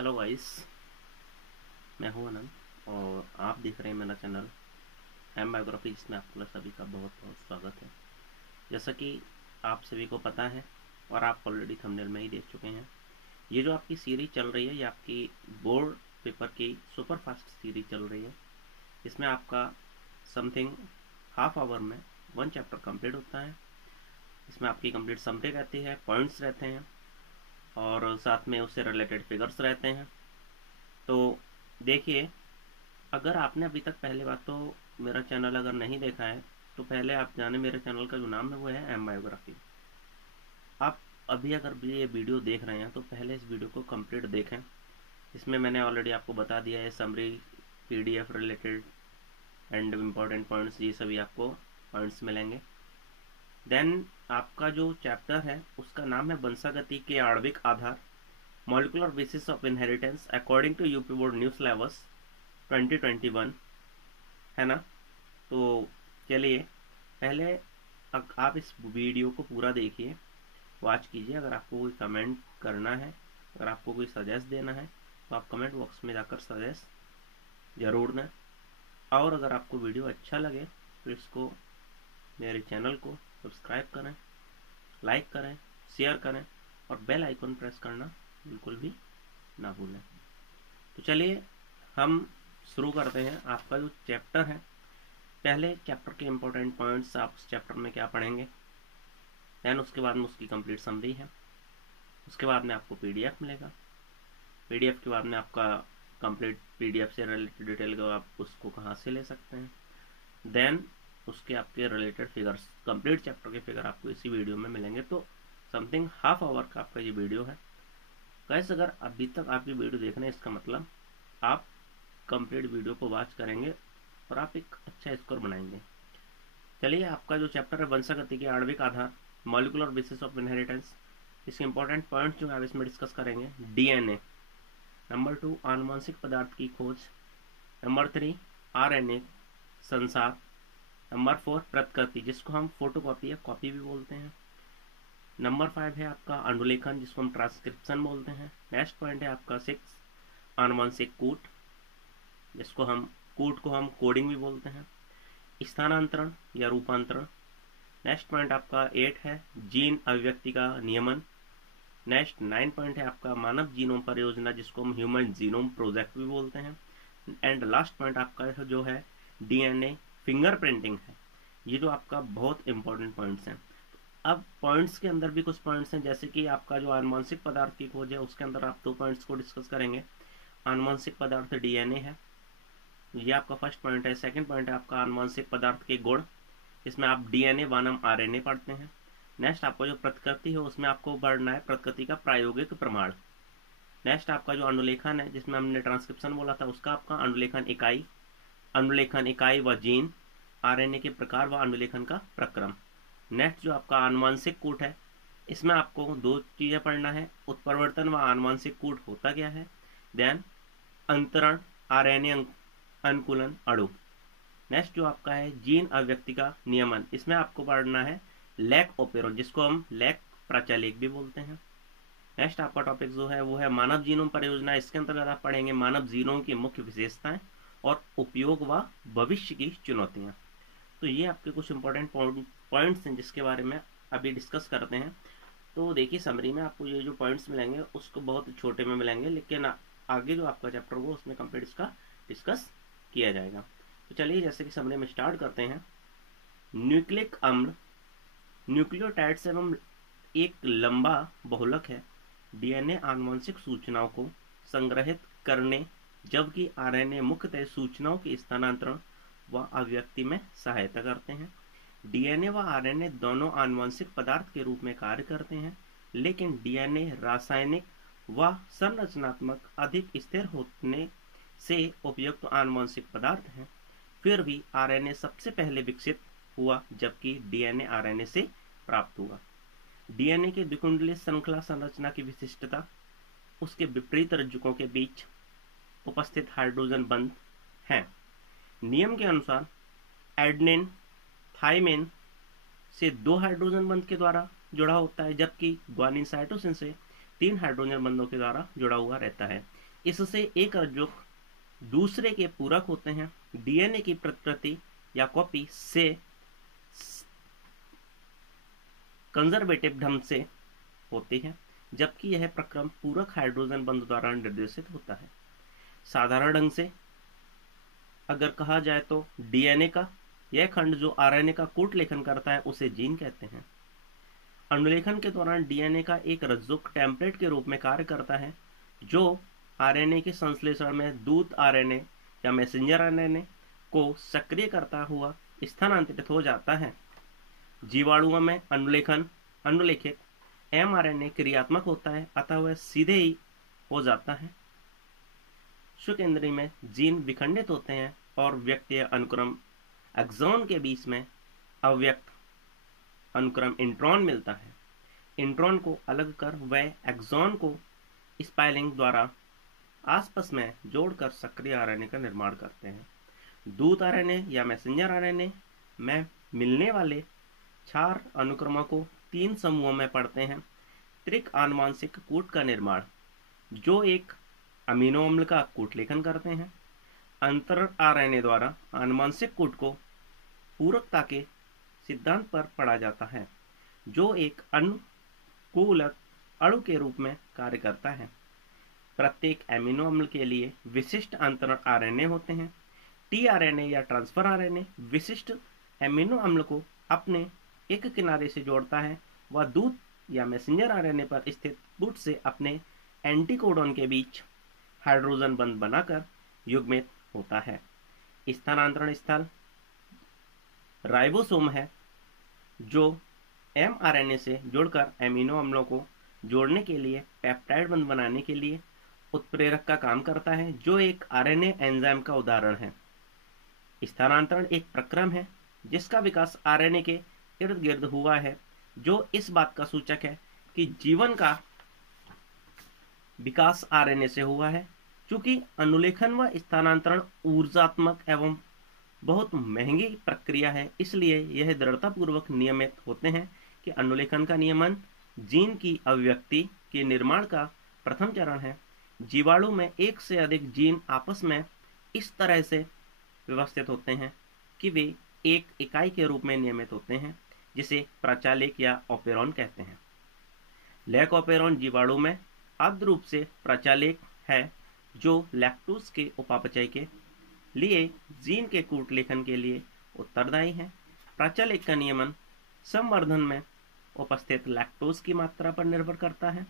Hello guys, मैं हूं आनंद और आप देख रहे हैं मेरा चैनल एम बायोग्राफी, जिसमें आपको सभी का बहुत बहुत स्वागत है। जैसा कि आप सभी को पता है और आप ऑलरेडी थंबनेल में ही देख चुके हैं, ये जो आपकी सीरीज चल रही है ये आपकी बोर्ड पेपर की सुपर फास्ट सीरीज चल रही है। इसमें आपका समथिंग हाफ आवर में 1 चैप्टर कंप्लीट होता है। इसमें आपकी कंप्लीट समरी रहती है, पॉइंट्स रहते हैं और साथ में उससे रिलेटेड फिगर्स रहते हैं। तो देखिए, अगर आपने अभी तक पहले बात तो मेरा चैनल अगर नहीं देखा है तो पहले आप जाने मेरे चैनल का जो नाम है वो है एम बायोग्राफी। आप अभी अगर भी ये वीडियो देख रहे हैं तो पहले इस वीडियो को कंप्लीट देखें। इसमें मैंने ऑलरेडी आपको बता दिया है summary, PDF related and important points, ये सभी आपको पॉइंट्स मिलेंगे। देन आपका जो चैप्टर है उसका नाम है वंशागति के आणविक आधार, molecular basis of inheritance according to UP board new syllabus 2021, है ना। तो चलिए पहले आप इस वीडियो को पूरा देखिए, वॉच कीजिए। अगर आपको कोई कमेंट करना है, अगर आपको कोई सजेस्ट देना है तो आप कमेंट बॉक्स में जाकर सजेस्ट ज़रूर दें। और अगर आपको वीडियो अच्छा लगे तो इसको, मेरे चैनल को सब्सक्राइब करें, लाइक करें, शेयर करें और बेल आइकन प्रेस करना बिल्कुल भी ना भूलें। तो चलिए हम शुरू करते हैं। आपका जो चैप्टर है, पहले चैप्टर के इम्पोर्टेंट पॉइंट्स, आप उस चैप्टर में क्या पढ़ेंगे, दैन उसके बाद में उसकी कंप्लीट समरी है, उसके बाद में आपको पीडीएफ मिलेगा, पीडीएफ के बाद में आपका कंप्लीट पीडीएफ से रिलेटेड डिटेल को आप उसको कहाँ से ले सकते हैं, देन उसके आपके रिलेटेड फिगर्स, कंप्लीट चैप्टर के फिगर आपको इसी वीडियो में मिलेंगे। तो समथिंग हाफ आवर का आपका ये वीडियो है। गाइस, अगर अभी तक आप ये वीडियो देख रहे हैं इसका मतलब आप कंप्लीट वीडियो को वॉच करेंगे और आप एक अच्छा स्कोर बनाएंगे। चलिए, आपका जो चैप्टर है वंशागति के आणविक आधार, मॉलिक्यूलर बेसिस ऑफ इनहेरिटेंस, इसके इंपॉर्टेंट पॉइंट्स जो आप इसमें डिस्कस करेंगे। डीएनए, नंबर 2 आनुवंशिक पदार्थ की खोज, नंबर 3 आरएनए संसार, नंबर 4 प्रतिकृति जिसको हम फोटोकॉपी या कॉपी भी बोलते हैं, नंबर 5 है आपका अनुलेखन जिसको हम ट्रांसक्रिप्शन बोलते हैं। नेक्स्ट पॉइंट है आपका 6 आनुवंशिक कूट, जिसको हम को हम कोडिंग भी बोलते हैं, स्थानांतरण या रूपांतरण। नेक्स्ट पॉइंट आपका 8 है जीन अभिव्यक्ति का नियमन। नेक्स्ट 9 पॉइंट है आपका मानव जीनोम परियोजना जिसको हम ह्यूमन जीनोम प्रोजेक्ट भी बोलते हैं। एंड लास्ट पॉइंट आपका जो है डीएनए फिंगरप्रिंटिंग है। ये जो आपका बहुत इंपॉर्टेंट पॉइंट्स हैं। अब पॉइंट्स के अंदर भी कुछ पॉइंट्स हैं, जैसे कि आपका जो आनुवंशिक पदार्थ की खोज है उसके अंदर आप 2 पॉइंट्स को डिस्कस करेंगे। आनुवंशिक पदार्थ डीएनए है, ये आपका फर्स्ट पॉइंट है। सेकंड पॉइंट है आपका आनुवंशिक पदार्थ के गुण, इसमें आप डीएनए बनाम आरएनए पढ़ते हैं। नेक्स्ट आपका जो प्रतिकृति है उसमें आपको पढ़ना है प्रतिकृति का प्रायोगिक प्रमाण। नेक्स्ट आपका जो अनुलेखन है, जिसमें हमने ट्रांसक्रिप्शन बोला था, उसका आपका अनुलेखन इकाई व जीन, आरएनए के प्रकार व अनुलेखन का प्रक्रम। नेक्स्ट जो आपका आनुवंशिक कूट है, इसमें आपको 2 चीजें पढ़ना है, उत्परिवर्तन व आनुवंशिक कूट होता क्या है, देन अंतरण आरएनए अनुकूलन अणु। नेक्स्ट जो आपका है जीन अभिव्यक्ति का नियमन, इसमें आपको पढ़ना है लैक ओपेरो जिसको हम लैक प्राचालिक भी बोलते हैं। नेक्स्ट आपका टॉपिक जो है वो है मानव जीनोम परियोजना। इसके अंतर्गत आप पढ़ेंगे मानव जीनोम की मुख्य विशेषताएं और उपयोग व भविष्य की चुनौतियां। तो ये आपके कुछ इंपॉर्टेंट पॉइंट्स हैं जिसके बारे में अभी डिस्कस करते हैं। तो देखिए, समरी में आपको ये जो पॉइंट्स मिलेंगे उसको बहुत छोटे में मिलेंगे, लेकिन आगे जो आपका चैप्टर होगा उसमें कंप्लीट इसका डिस्कस किया जाएगा। तो चलिए जैसे कि समरी में स्टार्ट करते हैं। न्यूक्लिक अम्ल न्यूक्लियोटाइड्स एवं एक लंबा बहुलक है। डीएनए आनुवंशिक सूचनाओं को संग्रहित करने, जबकि आरएनए मुख्यतः सूचनाओं के स्थानांतरण व अभिव्यक्ति में सहायता करते हैं। डीएनए व आरएनए दोनों आनुवंशिक पदार्थ के रूप में कार्य करते हैं, लेकिन डीएनए रासायनिक व संरचनात्मक अधिक स्थिर होने से उपयुक्त आनुवंशिक पदार्थ है। फिर भी आरएनए सबसे पहले विकसित हुआ, जबकि डीएनए आरएनए से प्राप्त हुआ। डीएनए के द्विकुंडलीय श्रृंखला संरचना की विशिष्टता उसके विपरीत रज्जुकों के बीच उपस्थित हाइड्रोजन बंध हैं। नियम के अनुसार एडेनिन थाइमिन से 2 हाइड्रोजन बंध के द्वारा जुड़ा होता है, जबकि ग्वानिन साइटोसिन से 3 हाइड्रोजन बंधों के द्वारा जुड़ा हुआ रहता है। इससे एक रज्जुक दूसरे के पूरक होते हैं। डीएनए की प्रतिकृति या कॉपी से कंजर्वेटिव ढंग से होती है, जबकि यह प्रक्रम पूरक हाइड्रोजन बंध द्वारा निर्देशित होता है। साधारण ढंग से अगर कहा जाए तो डीएनए का यह खंड जो आरएनए का कूट लेखन करता है उसे जीन कहते हैं। अनुलेखन के दौरान डीएनए का एक रज्जुक टेम्पलेट के रूप में कार्य करता है, जो आरएनए के संश्लेषण में दूत आरएनए या मैसेंजर आरएनए को सक्रिय करता हुआ स्थानांतरित हो जाता है। जीवाणुओं में अनुलेखित एमआरएनए क्रियात्मक होता है, अतः वह सीधे ही हो जाता है। शुक्रेंद्रीय में जीन विखंडित होते हैं और व्यक्तीय अनुक्रम एक्सॉन के बीच में अव्यक्त अनुक्रम इंट्रॉन मिलता है। इंट्रॉन को अलग कर वह एक्सॉन को स्पाइलिंग द्वारा आपस में जोड़कर सक्रिय आरएनए का निर्माण करते हैं। दूत आरएनए या मैसेंजर आरएनए में मिलने वाले 4 अनुक्रमों को 3 समूहों में पढ़ते हैं। त्रिक आनुवांशिक कूट का निर्माण, जो एक अमीनो अम्ल का कूट लेखन करते हैं। अंतर आरएनए द्वारा आनुवांशिक कूट को पूरकता के सिद्धांत पर पढ़ा जाता है, जो एक अनुकूलक अणु के रूप में कार्य करता है। प्रत्येक एमिनो अम्ल के लिए विशिष्ट अंतर आरएनए होते हैं। टीआरएनए या ट्रांसफर आरएनए विशिष्ट एमिनो अम्ल को अपने एक किनारे से जोड़ता है। वह दूत या मैसेंजर आरएनए पर स्थित कूट से अपने एंटीकोडॉन के बीच हाइड्रोजन बंध बनाकर युग्मित होता है। स्थानांतरण स्थल राइबोसोम है, जो एमआरएनए से जुड़कर एमिनो अम्लों को जोड़ने के लिए पेप्टाइड बंध बनाने के लिए उत्प्रेरक का काम करता है, जो एक आरएनए एंजाइम का उदाहरण है। स्थानांतरण एक प्रक्रम है जिसका विकास आरएनए के इर्द गिर्द हुआ है, जो इस बात का सूचक है कि जीवन का विकास आरएनए से हुआ है। चूंकि अनुलेखन व स्थानांतरण ऊर्जात्मक एवं बहुत महंगी प्रक्रिया है, इसलिए यह दृढ़तापूर्वक नियमित होते हैं कि अनुलेखन का नियमन जीन की अभिव्यक्ति के निर्माण का प्रथम चरण है। जीवाणु में एक से अधिक जीन आपस में इस तरह से व्यवस्थित होते हैं कि वे एक इकाई के रूप में नियमित होते हैं, जिसे प्रचालेक या ओपेरॉन कहते हैं। लैक ओपेरॉन जीवाणु में आद्य रूप से प्रचालेक है, जो लैक्टोज के उपापचय के लिए जीन के कूट लेखन के लिए उत्तरदायी है। प्रचालेक का नियमन संवर्धन में उपस्थित लैक्टोज की मात्रा पर निर्भर करता है,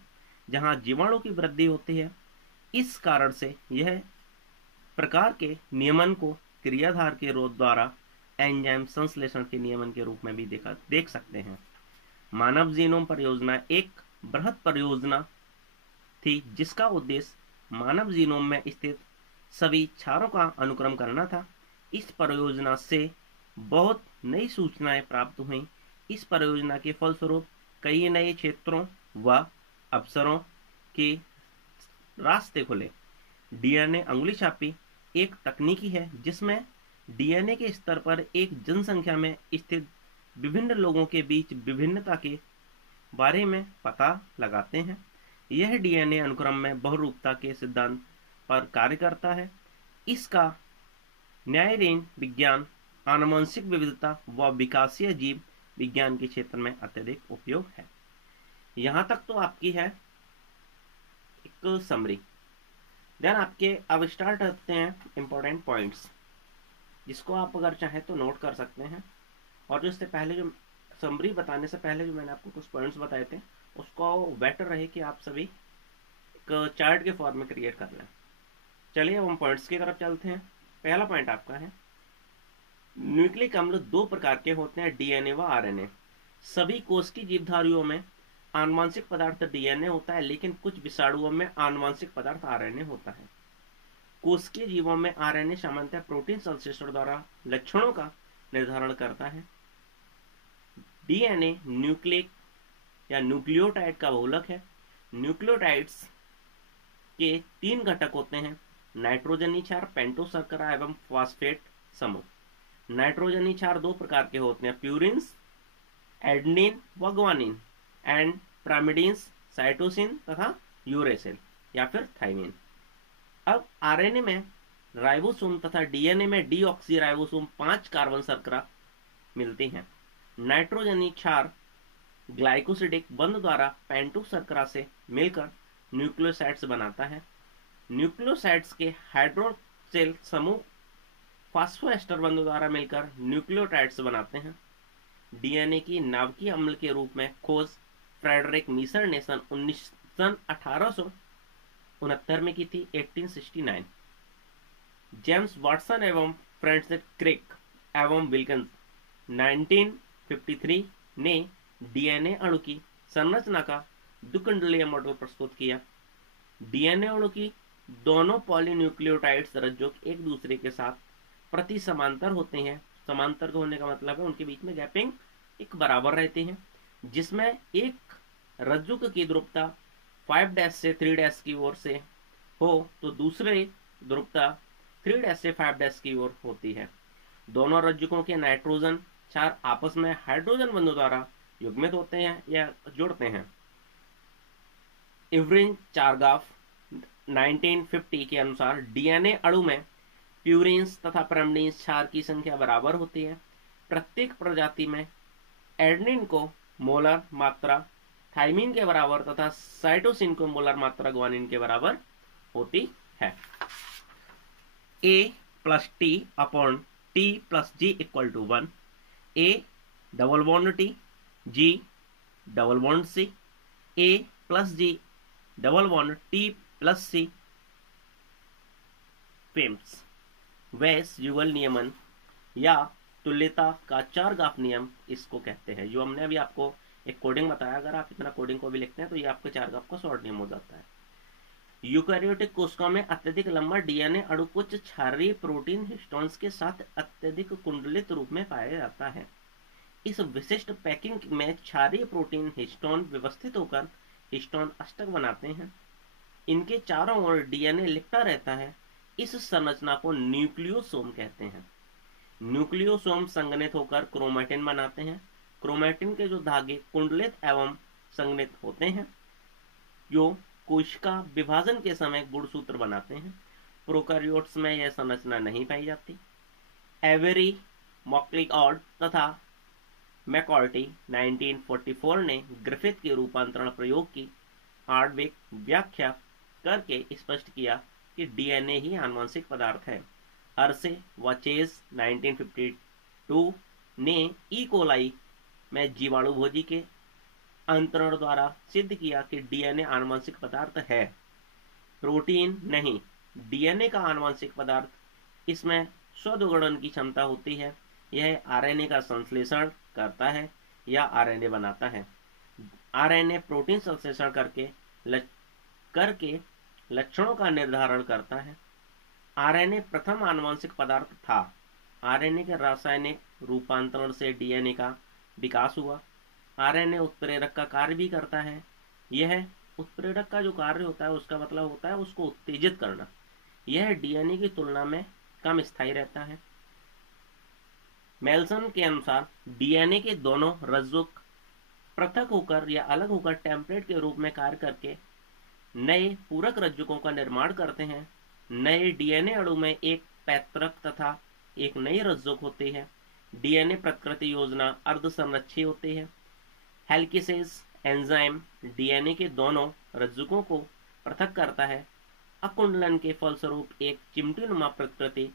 जहां जीवाणु की वृद्धि होती है। इस कारण से यह प्रकार के नियमन को क्रियाधार के रोध द्वारा एंजाइम संश्लेषण के नियमन के रूप में भी देख सकते हैं। मानव जीनोम परियोजना एक बृहद परियोजना थी, जिसका उद्देश्य मानव जीनोम में स्थित सभी क्षारों का अनुक्रम करना था। इस परियोजना से बहुत नई सूचनाएं प्राप्त हुई। इस परियोजना के फलस्वरूप कई नए क्षेत्रों व अवसरों के रास्ते खुले। डीएनए अंगुली छापी एक तकनीकी है जिसमें डीएनए के स्तर पर एक जनसंख्या में स्थित विभिन्न लोगों के बीच विभिन्नता के बारे में पता लगाते हैं। यह डीएनए अनुक्रम में बहुरूपता के सिद्धांत पर कार्य करता है। इसका न्यायरेन विज्ञान, आनुवंशिक विविधता व विकासीय जीव विज्ञान के क्षेत्र में अत्यधिक उपयोग है। यहाँ तक तो आपकी है एक समरी। देन आपके अब स्टार्ट करते हैं इंपॉर्टेंट पॉइंट्स, जिसको आप अगर चाहें तो नोट कर सकते हैं। और जो इससे पहले जो समरी बताने से पहले जो मैंने आपको कुछ पॉइंट्स बताए थे, उसको बेटर रहे कि आप सभी एक चार्ट के फॉर्म में क्रिएट कर लें। चलिए अब हम पॉइंट्स की तरफ चलते हैं। पहला पॉइंट आपका है, न्यूक्लिक अम्ल 2 प्रकार के होते हैं, डीएनए व आरएनए। सभी कोशिकीय जीवधारियों में आनुवंशिक पदार्थ डीएनए होता है, लेकिन कुछ विषाणुओं में आनुवंशिक पदार्थ आरएनए होता है। कोशिकीय जीवों में आरएनए सामान्यतः प्रोटीन संश्लेषण द्वारा लक्षणों का निर्धारण करता है। डीएनए न्यूक्लिक या न्यूक्लियोटाइड का बहुलक है। न्यूक्लियोटाइड्स के 3 घटक होते हैं, नाइट्रोजनी क्षार, पेंटोस शर्करा एवं फॉस्फेट समूह। नाइट्रोजनी क्षार 2 प्रकार के होते हैं, प्यूरिन्स, एडेनिन व ग्वानिन, एंड पिरामिडिन्स, साइटोसिन तथा यूरेसिल या फिर थाइमिन। अब आरएनए में राइबोसोम तथा डीएनए में डीऑक्सी राइबोसोम 5 कार्बन शर्करा मिलती हैं। नाइट्रोजनी क्षार ग्लाइकोसिडिक बंध द्वारा पेंटो शर्करा से मिलकर न्यूक्लियोसाइड्स बनाता है। न्यूक्लियोसाइड्स के हाइड्रोक्सिल समूह फास्फोएस्टर बंध द्वारा मिलकर न्यूक्लियोटाइड्स बनाते हैं। डीएनए की नाभिकीय अम्ल के रूप में खोज फ्रेडरिक मीसर ने सन 1869 में की थी, 1869। जेम्स वाटसन एवं फ्रेडरिक क्रिक एवं विल्किंस 1953 ने डीएनए अणु की संरचना का द्विकुंडलीय मॉडल प्रस्तुत किया। डीएनए अणु की दोनों पॉलीन्यूक्लियोटाइड्स रज्जों एक दूसरे के साथ प्रति समांतर होते हैं। समांतर होने का मतलब है उनके बीच में गैपिंग एक बराबर रहती है, जिसमें एक रज्जुक की ध्रुवता 5' से 3' की ओर से हो तो दूसरे ध्रुवता 3' से 5' की ओर होती है। दोनों रज्जुकों के नाइट्रोजन क्षार आपस में हाइड्रोजन बंधों द्वारा युग्मित होते हैं या जुड़ते हैं। इवरिन चारगाफ 1950 के अनुसार डीएनए अणु में प्यूरिन्स तथा पिरिमिडीन्स क्षार की संख्या बराबर होती है। प्रत्येक प्रजाति में एडेनिन को मोलर मात्रा थाइमिन के बराबर तथा साइटोसिन को मोलर मात्रा ग्वानिन के बराबर होती है। A + T upon T + G = 1, A double bond T, G double bond C, A + G double bond T + C। Famous वैस युगल नियमन या तुल्यता का चारगाफ नियम इसको कहते हैं। जो हमने अभी आपको एक कोडिंग बताया, अगर आप इतना कोडिंग को भी लिखते हैं तो ये आपके चारगाफ का शॉर्ट नियम हो जाता है। यूकैरियोटिक कोशिकाओं में अत्यधिक लंबा डीएनए अणु कुछ क्षारीय प्रोटीन हिस्टोन्स के साथ अत्यधिक कुंडलित रूप में पाया जाता है। इस विशिष्ट पैकिंग में क्षारीय प्रोटीन हिस्टोन व्यवस्थित होकर हिस्टोन अष्टक बनाते हैं। इनके चारों ओर डीएनए लिपटा रहता है। इस संरचना को न्यूक्लियोसोम कहते हैं। न्यूक्लियोसोम संघनित होकर क्रोमैटिन बनाते हैं। क्रोमैटिन के जो धागे कुंडलित एवं संघनित होते हैं, जो कोशिका विभाजन के समय गुणसूत्र बनाते हैं। प्रोकैरियोट्स में यह संरचना नहीं पाई जाती। एवेरी, मॉक्लिऑड तथा मैकॉर्टी 1944 ने ग्रिफिथ के रूपांतरण प्रयोग की आणविक व्याख्या करके स्पष्ट किया कि डीएनए ही आनुवंशिक पदार्थ है। अर्से वचेज 1952 ने ई कोलाई में जीवाणुभोजी के अंतरण द्वारा सिद्ध किया कि डीएनए आनुवंशिक पदार्थ है, प्रोटीन नहीं। डीएनए का आनुवंशिक पदार्थ, इसमें स्वदुगणन की क्षमता होती है। यह आरएनए का संश्लेषण करता है या आरएनए बनाता है। आरएनए प्रोटीन संश्लेषण करके लक्षणों का निर्धारण करता है। आरएनए प्रथम आनुवंशिक पदार्थ था। आरएनए के रासायनिक रूपांतरण से डीएनए का विकास हुआ। आरएनए उत्प्रेरक का कार्य भी करता है। यह उत्प्रेरक का जो कार्य होता है उसका मतलब होता है उसको उत्तेजित करना। यह डीएनए की तुलना में कम स्थायी रहता है। मेल्सन के अनुसार डीएनए के दोनों रज्जुक पृथक होकर या अलग होकर टेम्पलेट के रूप में कार्य करके नए पूरक रज्जुकों का निर्माण करते हैं। नए डीएनए अणु में एक पैतृक तथा एक नई रज्जुक होती है। डीएनए प्रतिकृति योजना अर्धसंरक्षी होती है। हेलिकेसेस एंजाइम डीएनए के दोनों रज्जुकों को पृथक करता है। अकुंडलन के फलस्वरूप एक चिमटीनुमा प्रतिकृति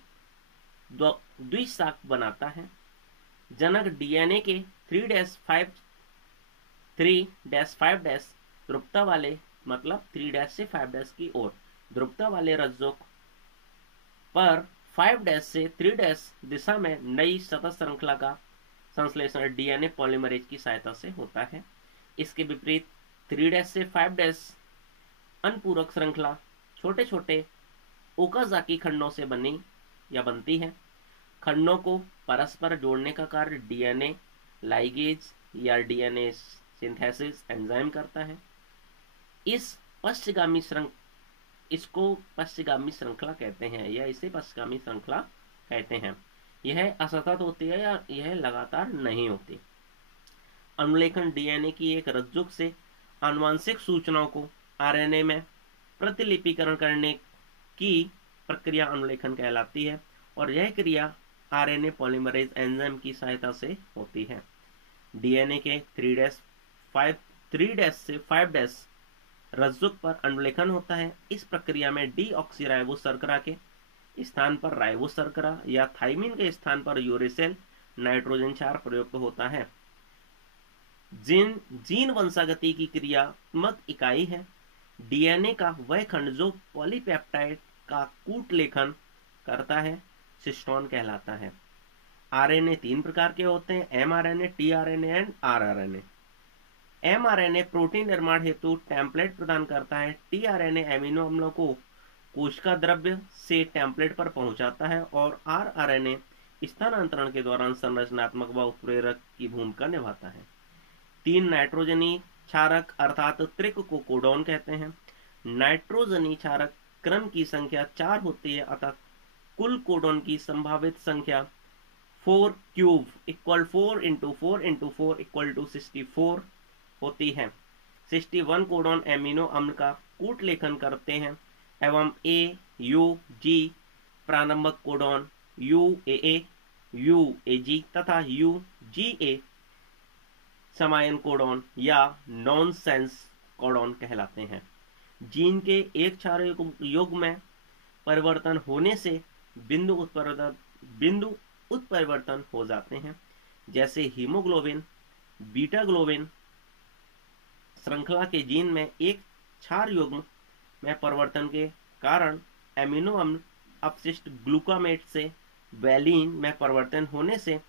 द्विशाख बनाता है। जनक डीएनए के 3-5 ध्रुवता वाले मतलब 3' से 5' की ओर ध्रुवता वाले रज्जुक पर 5' से 3' दिशा में नई सतत श्रृंखला का संश्लेषण डीएनए पॉलीमरेज की सहायता से होता है। इसके विपरीत 3' से 5' अनपूरक श्रृंखला छोटे छोटे ओकाजाकी खंडों से बनी या बनती है। खंडों को परस्पर जोड़ने का कार्य डीएनए लाइगेज या डीएनए सिंथेसिस एंजाइम करता है। इसको पश्चगामी श्रृंखला कहते हैं या इसे पश्चगामी श्रृंखला कहते हैं। यह असतत होती है या यह लगातार नहीं होती। अनुलेखन डीएनए की एक रज्जुक से आनुवंशिक सूचनाओं को आरएनए में प्रतिलिपिकरण करने की प्रक्रिया अनुलेखन कहलाती है और यह क्रिया आरएनए पॉलीमरेज एंजाइम की सहायता से होती है। डीएनए के 3' से 5' रज्जुक पर अनुलेखन होता है। इस प्रक्रिया में डीऑक्सीराइबोस शर्करा के स्थान पर राइबोस शर्करा या थाइमिन के स्थान पर यूरेसिल नाइट्रोजन क्षार प्रयुक्त होता है। जीन वंशागति की क्रियात्मक इकाई है। डीएनए का वह खंड जो पॉलीपेप्टाइड का कूट लेखन करता है सिस्टोन कहलाता है। आरएनए 3 प्रकार के होते हैं, mRNA, tRNA and rRNA. MRNA protein निर्माण हेतु टेम्पलेट प्रदान करता है। टीआरएनए एमिनो अम्लों को कोशिका द्रव्य से टेम्पलेट पर पहुंचाता है और आरआरएनए स्थानांतरण के दौरान संरचनात्मक व उत्प्रेरक की भूमिका निभाता है। 3 नाइट्रोजनी क्षारक अर्थात त्रिक को कोडॉन कहते हैं। नाइट्रोजनी क्षारक क्रम की संख्या 4 होती है अतः कुल कोडॉन की संभावित संख्या 4 क्यूब इक्वल 4 × 4 × 4 इक्वल टू 64 होती है। 61 कोडॉन एमिनो अम्ल का कूट लेखन करते हैं एवं ए, यू, जी प्रारंभक कोडॉन, UAA, UAG तथा UGA समायन कोडॉन या नॉनसेंस कोडॉन कहलाते हैं। जीन के एक क्षार युग्म में परिवर्तन होने से बिंदु उत्परिवर्तन हो जाते हैं, जैसे हीमोग्लोबिन, बीटा ग्लोबिन श्रृंखला के जीन में एक क्षार युग्म में परिवर्तन के कारण एमिनो अम्ल अपशिष्ट ग्लूकामेट से वैलिन में परिवर्तन होने से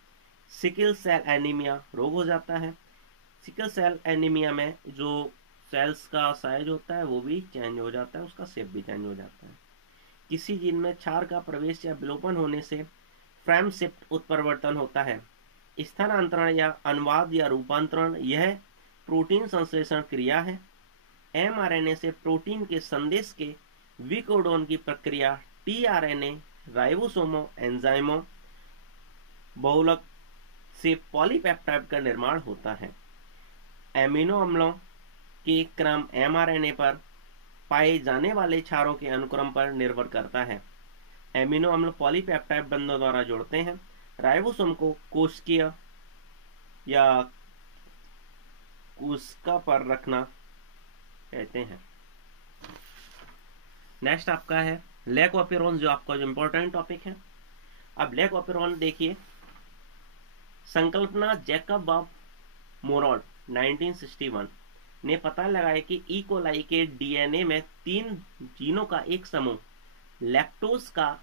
सिकल सेल एनीमिया रोग हो जाता है। सिकल सेल एनीमिया में जो सेल्स का साइज होता है वो भी चेंज हो जाता है, उसका शेप भी चेंज हो जाता है। किसी जीन में क्षार का प्रवेश या विलोपन होने से फ्रेम शिफ्ट उत्परिवर्तन होता है। स्थानांतरण या अनुवाद या रूपांतरण यह प्रोटीन संश्लेषण क्रिया है। एमआरएनए से प्रोटीन के संदेश के विकोडॉन की प्रक्रिया टीआरएनए राइबोसोमों एंजाइमों बहुलक से पॉलीपेप्टाइड का निर्माण होता है। एमिनो अम्लों के क्रम एमआरएनए पर पाए जाने वाले क्षारों के अनुक्रम पर निर्भर करता है। एमिनो अम्ल पॉलीपेप्टाइड बंधों द्वारा जोड़ते हैं। राइबोसोम को कोशिकीय या कोशिका पर रखना कहते हैं। नेक्स्ट आपका है लैक ऑपेरॉन, जो आपका जो इंपॉर्टेंट टॉपिक है। अब लैक ऑपेरॉन देखिए, संकल्पना जैकब ऑफ मोरॉड 1961 ने पता लगाया कि ई कोलाई के डीएनए में 3 जीनों का एक समूह लैक्टोज का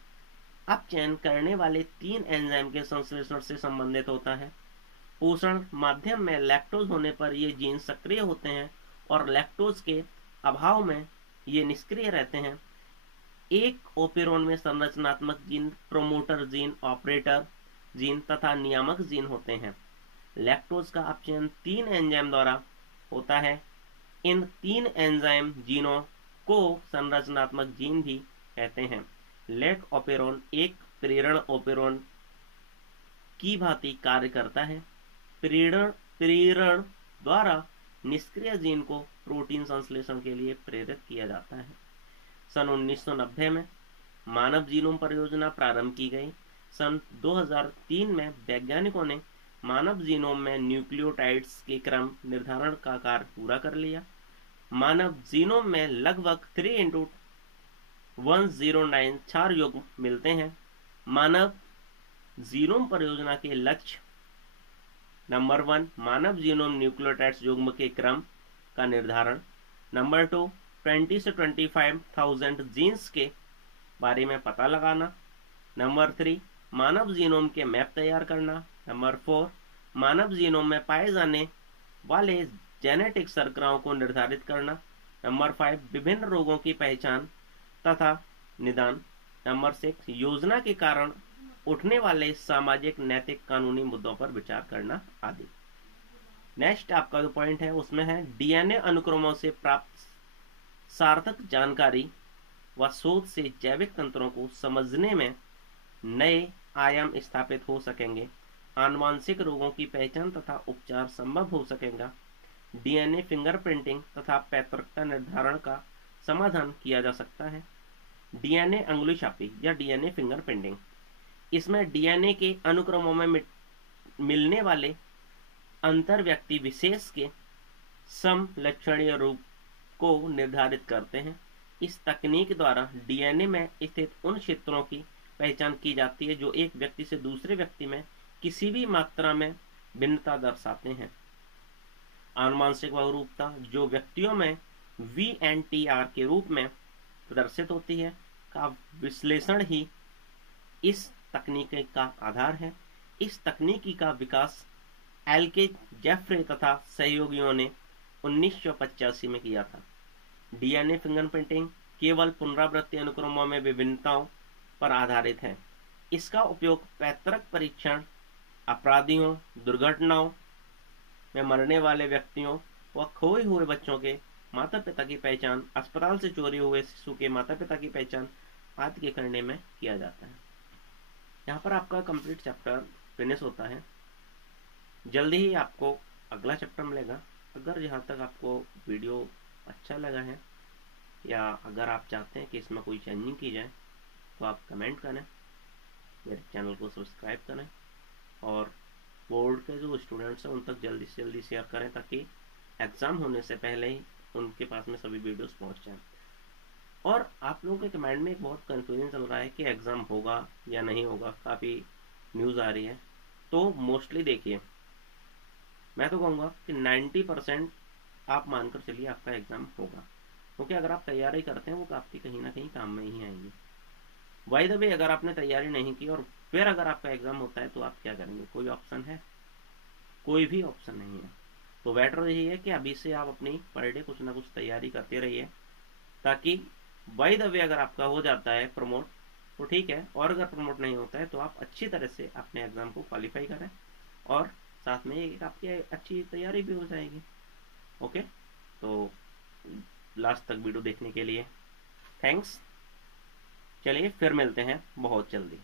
अपचयन करने वाले 3 एंजाइम के संश्लेषण से संबंधित होता है। पोषण माध्यम में लैक्टोज होने पर ये जीन सक्रिय होते हैं और लैक्टोज के अभाव में ये निष्क्रिय रहते हैं। एक ओपेरॉन में संरचनात्मक gene, promoter gene, operator gene तथा नियामक जीन होते हैं। लैक्टोज का अपचयन 3 एंजाइम द्वारा होता है। इन 3 एंजाइम जीनों को संरचनात्मक जीन भी कहते हैं। लैक ऑपेरॉन एक प्रेरण ओपेरॉन की भांति कार्य करता है। प्रेरण द्वारा निष्क्रिय जीन को प्रोटीन संश्लेषण के लिए प्रेरित किया जाता है। सन 1990 में मानव जीनोम परियोजना प्रारंभ की गई। सन 2003 में वैज्ञानिकों ने मानव जीनोम में न्यूक्लियोटाइड्स के क्रम निर्धारण का कार्य पूरा कर लिया। मानव जीनोम में लगभग 3x109 क्षार युग्म मिलते हैं। मानव जीनोम परियोजना के लक्ष्य नंबर 1 मानव जीनोम न्यूक्लियोटाइड्स युग्म के क्रम का निर्धारण, नंबर 2 20 से 25,000 जीन्स के बारे में पता लगाना, नंबर 3 मानव जीनोम के मैप तैयार करना, नंबर 4 मानव जीनोम में पाए जाने वाले जेनेटिक शर्कराओं को निर्धारित करना, नंबर 5 विभिन्न रोगों की पहचान तथा निदान, नंबर 6 योजना के कारण उठने वाले सामाजिक, नैतिक, कानूनी मुद्दों पर विचार करना आदि। नेक्स्ट आपका जो पॉइंट है उसमें है डीएनए अनुक्रमों से प्राप्त सार्थक जानकारी व शोध से जैविक तंत्रों को समझने में नए आयाम स्थापित हो सकेंगे। आनुवांशिक रोगों की पहचान तथा उपचार संभव हो सकेगा। डीएनए फिंगरप्रिंटिंग तथा पैतृकता निर्धारण का समाधान किया जा सकता है। डीएनए अंगुली छापी या डीएनए फिंगरप्रिंटिंग। इसमें डीएनए के अनुक्रमों में मिलने वाले अंतर व्यक्ति विशेष के समलक्षणीय रूप को निर्धारित करते हैं। इस तकनीक द्वारा डीएनए में स्थित उन क्षेत्रों की पहचान की जाती है जो एक व्यक्ति से दूसरे व्यक्ति में किसी भी मात्रा में भिन्नता दर्शाते हैं। आनुवंशिक बहुरूपता जो व्यक्तियों में VNTR के रूप में प्रदर्शित होती है का विश्लेषण ही इस तकनीक का आधार है। इस तकनीकी का विकास एलके जेफरे तथा सहयोगियों ने 1985 में किया था। डीएनए फिंगरप्रिंटिंग केवल पुनरावृत्ति अनुक्रमों में विभिन्नताओं पर आधारित है। इसका उपयोग पैतृक परीक्षण, अपराधियों, दुर्घटनाओं में मरने वाले व्यक्तियों व खोए हुए बच्चों के माता पिता की पहचान, अस्पताल से चोरी हुए शिशु के माता पिता की पहचान आदि के करने में किया जाता है। यहाँ पर आपका कंप्लीट चैप्टर फिनिश होता है। जल्दी ही आपको अगला चैप्टर मिलेगा। अगर यहाँ तक आपको वीडियो अच्छा लगा है या अगर आप चाहते हैं कि इसमें कोई चेंजिंग की जाए तो आप कमेंट करें, मेरे चैनल को सब्सक्राइब करें और बोर्ड के जो स्टूडेंट्स हैं उन तक जल्दी से जल्दी शेयर करें ताकि एग्ज़ाम होने से पहले ही उनके पास में सभी वीडियोस पहुंच जाएं। और आप लोगों के माइंड में एक बहुत कन्फ्यूजन चल रहा है कि एग्ज़ाम होगा या नहीं होगा, काफ़ी न्यूज़ आ रही है। तो मोस्टली देखिए, मैं तो कहूँगा कि 90% आप मानकर चलिए आपका एग्ज़ाम होगा, क्योंकि अगर आप तैयारी करते हैं वो आपकी कहीं ना कहीं काम में ही आएंगी। बाय द वे, अगर आपने तैयारी नहीं की और फिर अगर आपका एग्ज़ाम होता है तो आप क्या करेंगे? कोई ऑप्शन है? कोई भी ऑप्शन नहीं है। तो बेटर यही है कि अभी से आप अपनी पर डे कुछ ना कुछ तैयारी करते रहिए, ताकि बाय द वे अगर आपका हो जाता है प्रमोट तो ठीक है, और अगर प्रमोट नहीं होता है तो आप अच्छी तरह से अपने एग्ज़ाम को क्वालिफाई करें और साथ में एक आपकी अच्छी तैयारी भी हो जाएगी। ओके, तो लास्ट तक वीडियो देखने के लिए थैंक्स। चलिए फिर मिलते हैं बहुत जल्दी।